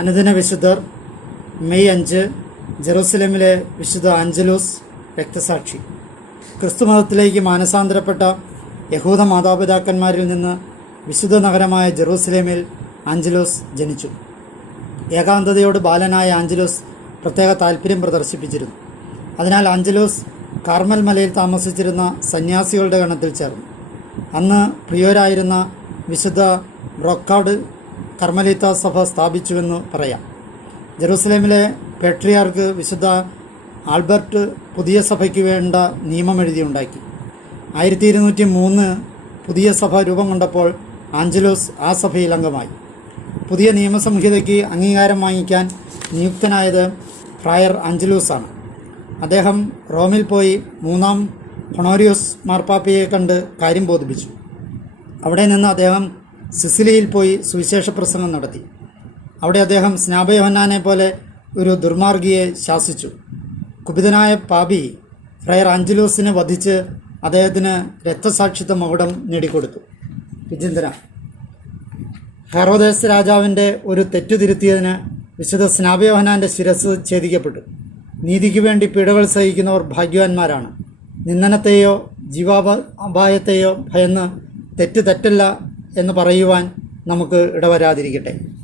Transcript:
അനുദിന വിശുദ്ധർ മെയ് അഞ്ച് ജെറൂസലേമിലെ വിശുദ്ധ അഞ്ചലൂസ് രക്തസാക്ഷി. ക്രിസ്തുമതത്തിലേക്ക് മാനസാന്തരപ്പെട്ട യഹൂദ മാതാപിതാക്കന്മാരിൽ നിന്ന് വിശുദ്ധ നഗരമായ ജെറൂസലേമിൽ ആഞ്ചലോസ് ജനിച്ചു. ഏകാന്തതയോട് ബാലനായ ആഞ്ചലോസ് പ്രത്യേക താല്പര്യം പ്രദർശിപ്പിച്ചിരുന്നു. അതിനാൽ ആഞ്ചലോസ് കാർമൽ മലയിൽ താമസിച്ചിരുന്ന സന്യാസികളുടെ ഗണത്തിൽ ചേർന്നു. അന്ന് പ്രിയോരായിരുന്ന വിശുദ്ധ ബ്രൊക്കാഡ് കർമ്മലീത്ത സഭ സ്ഥാപിച്ചുവെന്ന് പറയാം. ജെറൂസലേമിലെ പേട്രിയാർക്ക് വിശുദ്ധ ആൽബർട്ട് പുതിയ സഭയ്ക്ക് വേണ്ട നിയമം എഴുതിയുണ്ടാക്കി. ആയിരത്തി ഇരുന്നൂറ്റി മൂന്ന് പുതിയ സഭ രൂപം കൊണ്ടപ്പോൾ ആഞ്ചലോസ് ആ സഭയിൽ അംഗമായി. പുതിയ നിയമസംഹിതയ്ക്ക് അംഗീകാരം വാങ്ങിക്കാൻ നിയുക്തനായത് ഫ്രയർ ആഞ്ചലൂസാണ് അദ്ദേഹം റോമിൽ പോയി മൂന്നാം ഹൊണോരിയോസ് മാർപ്പാപ്പയെ കണ്ട് കാര്യം ബോധിപ്പിച്ചു. അവിടെ നിന്ന് അദ്ദേഹം സിസിലിയിൽ പോയി സുവിശേഷ പ്രസംഗം നടത്തി. അവിടെ അദ്ദേഹം സ്നാപയോഹന്നാനെ പോലെ ഒരു ദുർമാർഗിയെ ശാസിച്ചു. കുപിതനായ പാപി ഫ്രയർ ആഞ്ചലോസിനെ വധിച്ച് അദ്ദേഹത്തിന് രക്തസാക്ഷിത്വ മകുടം നേടിക്കൊടുത്തു. വിചിന്തന. ഹെറോദേസ് രാജാവിന്റെ ഒരു തെറ്റു തിരുത്തിയതിന് വിശുദ്ധ സ്നാപയോഹനാന്റെ ശിരസ് ഛേദിക്കപ്പെട്ടു. നീതിക്ക് വേണ്ടി പീഡകൾ സഹിക്കുന്നവർ ഭാഗ്യവാന്മാരാണ്. നിന്ദനത്തെയോ ജീവാപ അപായത്തെയോ ഭയന്ന് തെറ്റ് തെറ്റല്ല എന്ന് പറയുവാൻ നമുക്ക് ഇടവരാതിരിക്കട്ടെ.